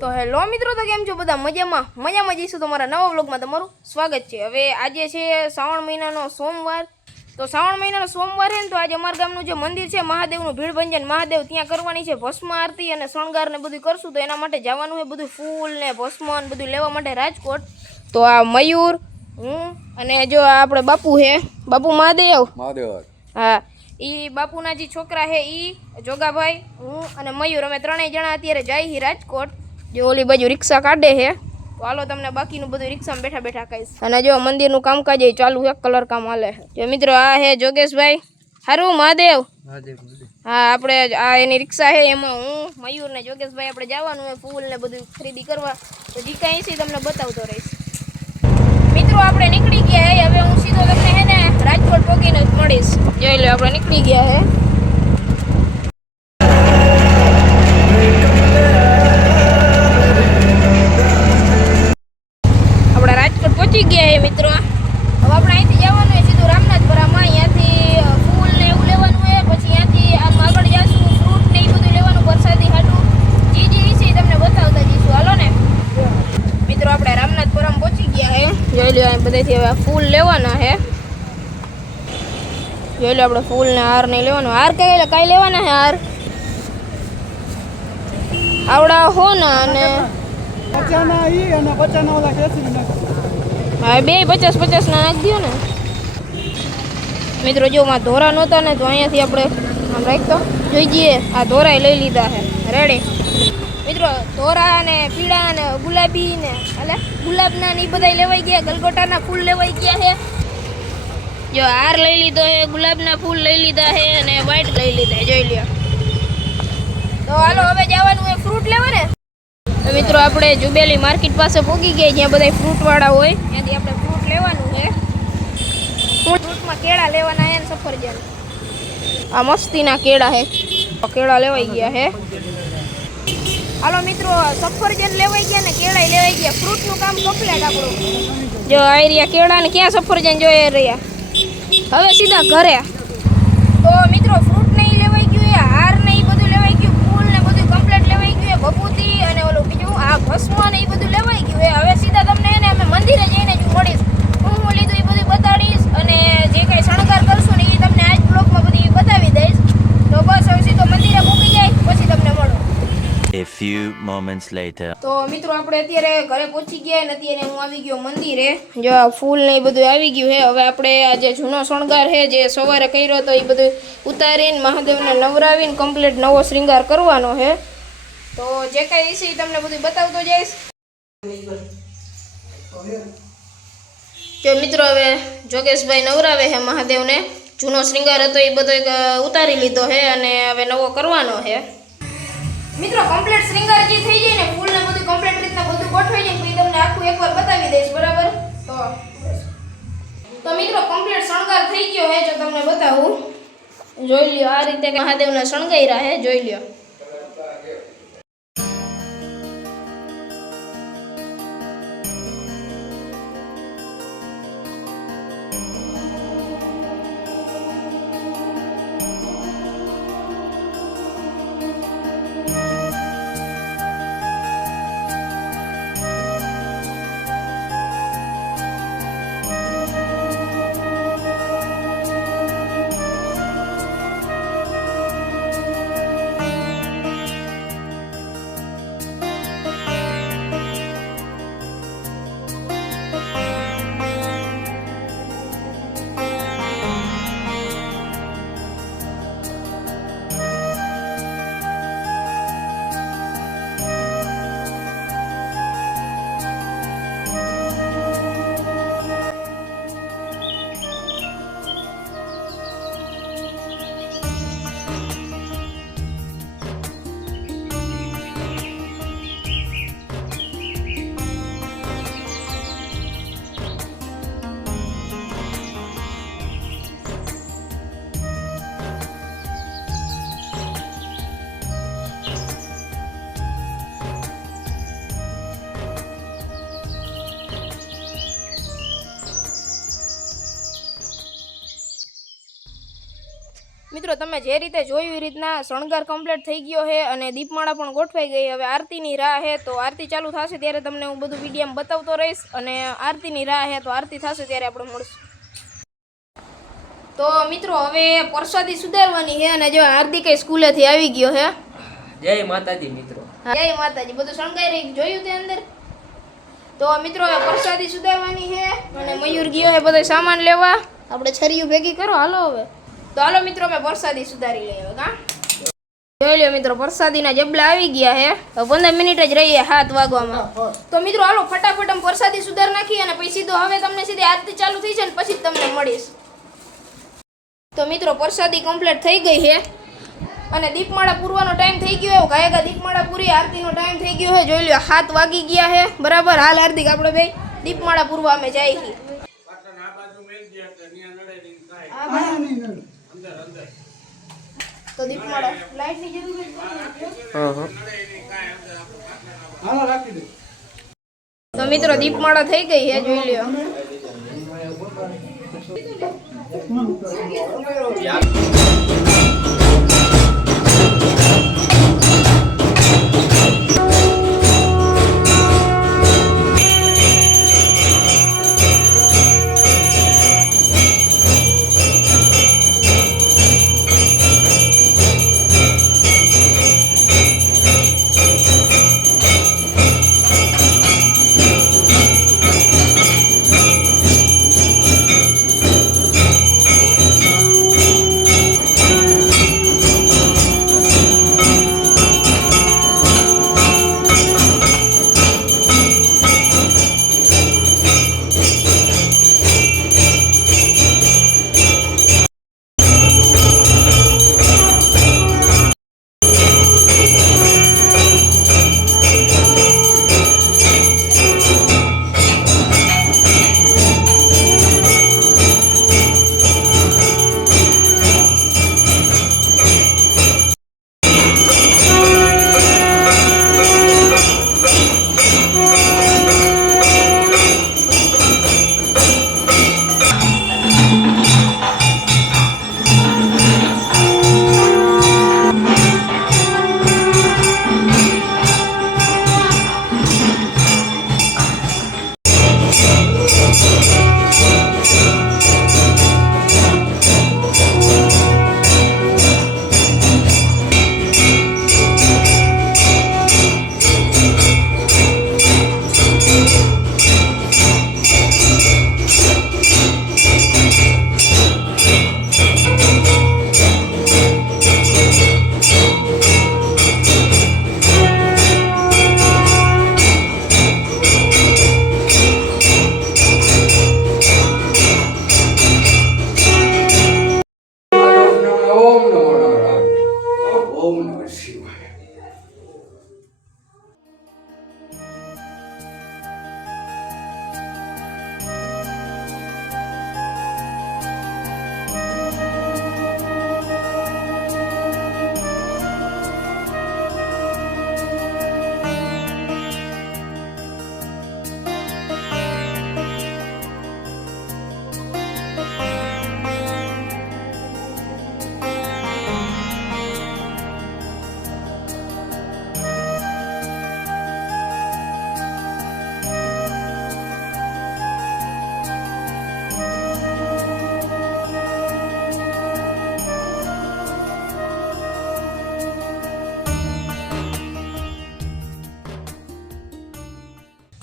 તો હેલો મિત્રો, તો કેમ છો બધા? મજામાં જઈશું. તમારા નવા વ્લોગમાં તમારું સ્વાગત છે. હવે આજે છે શ્રાવણ મહિનાનો સોમવાર. તો શ્રાવણ મહિનાનો સોમવાર છે ને, તો આજે અમારા ગામનું જે મંદિર છે મહાદેવનું ભીડભંજન મહાદેવ, ત્યાં કરવાની છે ભસ્મ આરતી અને શણગાર ને બધું કરશું. તો એના માટે જવાનું છે બધું ફૂલ ને ભસ્મ ને બધું લેવા માટે રાજકોટ. તો આ મયુર, હું અને જો આ આપણે બાપુ છે, બાપુ મહાદેવ. હા, ઈ બાપુના જે છોકરા છે ઈ જોગાભાઈ, હું અને મયુર, અમે ત્રણેય જણા અત્યારે જાય છીએ રાજકોટ. જો ઓલી બાજુ રિક્ષા કાઢે છે, તો હાલો તમને બાકીનું બધું રિક્ષામાં બેઠા બેઠા કહીશ. અને જો મંદિરનું કામકાજ ચાલુ છે, કલર કામ હાલે છે. જો મિત્રો આ છે જોગેશભાઈ. હારું મહાદેવ. હા, આપણે આ એની રિક્ષા છે, એમાં હું મયુર ને જોગેશભાઈ આપણે જવાનું છે ફૂલ ને બધું ખરીદી કરવા. તો જી કાંઈ છે તમને બતાવતો રહીશ. મિત્રો આપણે નીકળી ગયા હે. હવે હું સીધો તમને હે ને રાજકોટ પહોંચીને જ મળીશ. જોઈ લો, આપણે નીકળી ગયા હે. આપણે રાજકોટ પહોંચી ગયા હે મિત્રો. હવે આપણે અહીંથી જવાનું હોય સીધું રામનાથપુરામાં. અહીંયાથી ફૂલ ને એવું લેવાનું હોય, પછી અહીંયાથી આમ આગળ જઈશું, ફ્રૂટ ને એ બધું લેવાનું વરસાદી હાટું. જે વિશે તમને બતાવતા જઈશું. હાલો ને મિત્રો, આપણે રામનાથપુરામાં પહોંચી ગયા હે. જોઈ લો, અહીં બધાથી હવે ફૂલ લેવાના હે. જોઈ લો, આપણે ફૂલ ને હાર નહીં લેવાનો. હાર કઈ લેવાના હે? હાર આવડા હો ને અને હા, બે 50-50 ના નાખી દો ને. મિત્રો જો માં ધોરા નહોતા ને, તો અહીંયાથી આપણે આમ રાખતો જોઈ જઈએ. આ ધોરા લઈ લીધા છે રેડી. મિત્રો ધોરા ને પીળા ને ગુલાબી ને એટલે ગુલાબના ને એ બધા લેવાઈ ગયા. ગલગોટાના ફૂલ લેવાઈ ગયા છે. જો હાર લઈ લીધો છે, ગુલાબના ફૂલ લઈ લીધા છે અને વ્હાઈટ લઈ લીધા. જોઈ લ્યો. તો હાલો હવે જવાનું હોય ફ્રૂટ લેવા ને. તો મિત્રો આપણે જુબેલી માર્કેટ પાસે પહોંચી ગયા, જ્યાં બધા ફ્રૂટ વાળા હોય ત્યાંથી આપણે ફ્રૂટ લેવાનું છે. ફ્રૂટમાં કેળા લેવાના છે ને સફરજન. આ મસ્તીના કેળા છે, કેળા લેવાઈ ગયા છે. હાલો મિત્રો, સફરજન લેવાઈ ગયા ને કેળા લેવાઈ ગયા. ફ્રૂટનું કામ કમ્પ્લીટ આપણું. જો આ રહ્યા કેળા ને ક્યાં સફરજન જોઈએ રહ્યા. હવે સીધા ઘરે. તો મિત્રો ફ્રૂટ નહીં લેવાઈ ગયું, એ હાર ને એ બધું લેવાઈ ગયું, ફૂલ ને બધું કમ્પ્લીટ લેવાઈ ગયું, ભભૂતિ અને ઓલું બીજું આ ભસ્મ ને એ બધું લેવાઈ ગયું. હવે સીધા તમને એને અમે મંદિરે જઈને જ મળીશ. હું લીધું એ બધું બતાડીશ અને જે કંઈ શણગાર કરશું ને એ તમને આજ બ્લોગમાં બધી બતાવી દઈશ. તો બસ હવે સીધો મંદિરે મૂકી જાય પછી તમને મળું. A few moments later. તો મિત્રો આપણે અત્યારે ઘરે પહોંચી ગયા ને અત્યારે હું આવી ગયો મંદિરે. જો આ ફૂલ ને એ બધું આવી ગયું છે. હવે આપણે આ જે જૂનો શણગાર છે જે સવારે કર્યો હતો એ બધું ઉતારીને મહાદેવને નવરાવીને કમ્પ્લીટ નવો શ્રૃંગાર કરવાનો છે. તો જે કાંઈ વિશે એ તમને બધું બતાવતો જઈશ. જો મિત્રો હવે જોગેશભાઈ નવરાવે છે મહાદેવને. જૂનો શ્રૃંગાર હતો એ બધો ઉતારી લીધો છે અને હવે નવો કરવાનો છે. મિત્રો કમ્પ્લીટ શ્રૃંગાર જે થઈ જાય ને, ફૂલ ને બધું કમ્પ્લીટ રીતના બધું ગોઠવાઈ જાય પછી તમને આખું એકવાર બતાવી દઈશ. બરાબર? તો મિત્રો કમ્પ્લીટ શણગાર થઈ ગયો છે. જો તમને બતાવું, જોઈ લ્યો. આ રીતે મહાદેવના શણગાર્યા છે, જોઈ લ્યો. મિત્રો તમે જે રીતે જોયું એ રીતના શણગાર કમ્પ્લીટ થઈ ગયો છે અને દીપમાળા પણ ગોઠવાઈ ગઈ. હવે આરતીની રાહ છે, તો આરતી ચાલુ થશે ત્યારે તમને હું બધું વિડીયોમાં બતાવતો રહીશ. અને આરતીની રાહ છે, તો આરતી થશે ત્યારે આપણે મળશું. તો મિત્રો હવે પ્રસાદી સુધારવાની છે અને જો હાર્દિક સ્કૂલેથી આવી ગયો છે. જય માતાજી મિત્રો. જય માતાજી. બધું શણગારી જોયું તે અંદર. તો મિત્રો હવે પ્રસાદી સુધારવાની છે અને મયુર ગયો છે બધો સામાન લેવા. આપણે છરીયું ભેગી કરો હાલો હવે. તો હાલો મિત્રો અમે પ્રસાદી સુધારી લઈએ હવે. જોઈ લો મિત્રો પ્રસાદીના જબલા આવી ગયા છે. 15 મિનિટ જ રહીએ 7 વાગવામાં. તો મિત્રો હાલો ફટાફટ અમે પ્રસાદી સુધાર નાખી અને પછી સીધો હવે તમને સીધી આરતી ચાલુ થઈ છે ને પછી જ તમને મળીશ. તો મિત્રો પ્રસાદી કમ્પ્લીટ થઈ ગઈ છે અને દીપમાળા પૂરવાનો ટાઈમ થઈ ગયો છે. ગાયકા દીપમાળા પૂરી આરતીનો ટાઈમ થઈ ગયો છે. જોઈ લો 7 વાગી ગયા છે બરાબર. હાલ હાર્દિક આપણે બે દીપમાળા પૂરવા અમે જાય છીએ. તો દીપમાળા લાઈટ ની જરૂર છે. તો મિત્રો દીપમાળા થઈ ગઈ છે જોઈ લ્યો.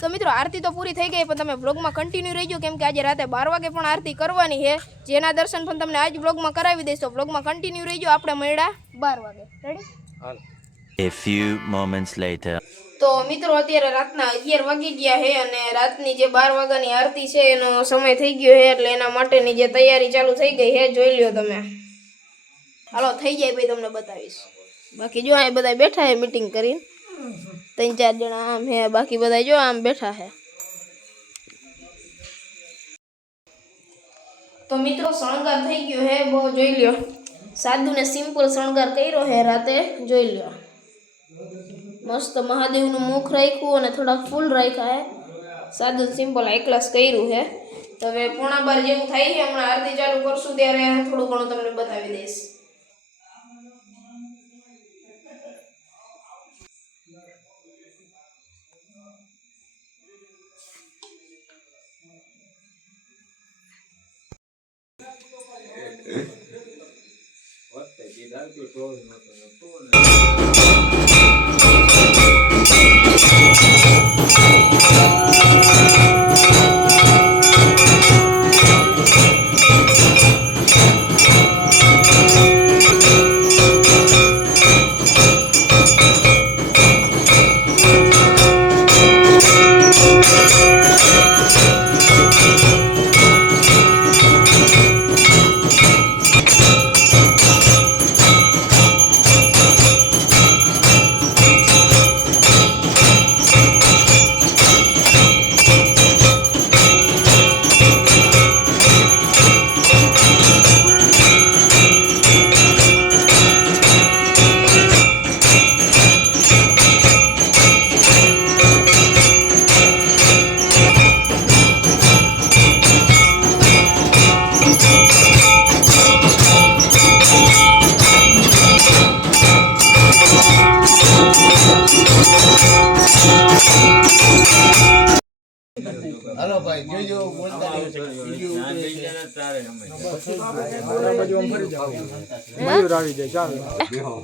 તો મિત્રો આરતી તો પૂરી થઈ ગઈ, પણ તમે વ્લોગમાં કન્ટિન્યુ રહેજો, કેમ કે આજે રાતે 12 વાગે પણ આરતી કરવાની છે, જેના દર્શન પણ તમને આજ વ્લોગમાં કરાવી દઈશ. તો વ્લોગમાં કન્ટિન્યુ રહેજો. આપણે મળ્યા 12 વાગે. Ready? A few moments later. તો મિત્રો અત્યારે રાતના 11 વાગી ગયા છે અને રાતની જે 12 વાગ્યાની આરતી છે એનો સમય થઈ ગયો છે, એટલે એના માટેની જે તૈયારી ચાલુ થઈ ગઈ છે જોઈ લ્યો તમે. હાલો થઈ જાય ભાઈ તમને બતાવીશ. બાકી જો આ બધા બેઠા છે મીટિંગ કરીને, 3-4 જણા આમ હે, બાકી બધા જો આમ બેઠા છે. તો મિત્રો શણગાર થઈ ગયો છે બહુ, જોઈ લ્યો. સાદું ને સિમ્પલ શણગાર કર્યો છે રાતે, જોઈ લ્યો. મસ્ત મહાદેવનું મુખ રાખ્યું અને થોડા ફૂલ રાખ્યા છે. સાદું સિમ્પલ હાઈ ક્લાસ કર્યું છે. તો હવે 11:15 જેવું થાય છે, હમણાં આરતી ચાલુ કરશું ત્યારે થોડું ઘણું તમને બતાવી દઈશ. હાલો ભાઈ જોજો બોલતા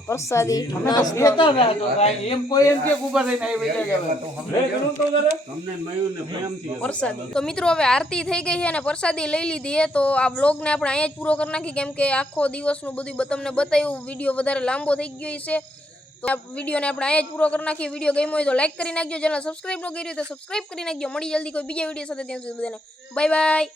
પ્રસાદી એમ કોઈ એમ કે ઉભા થઈને આવી પ્રસાદી તો મિત્રો હવે આરતી થઈ ગઈ છે અને પ્રસાદી લઈ લીધી છે. તો આ વ્લોગને આપણે અહીંયા જ પૂરો કરી નાખી, કેમ કે આખો દિવસનું બધું તમને બતાવ્યું. વિડીયો વધારે લાંબો થઈ ગયો છે, તો આ વિડીયોને આપણે અહીંયા જ પૂરો કરી નાખીએ. વિડીયો ગમ્યો હોય તો લાઈક કરી નાખજો, ચેનલ સબસ્ક્રાઈબ ન કરી હોય તો સબસ્ક્રાઈબ કરી નાખજો. મળી જલ્દી કોઈ બીજા વિડીયો સાથે, ત્યાં સુધી બધાને બાય બાય.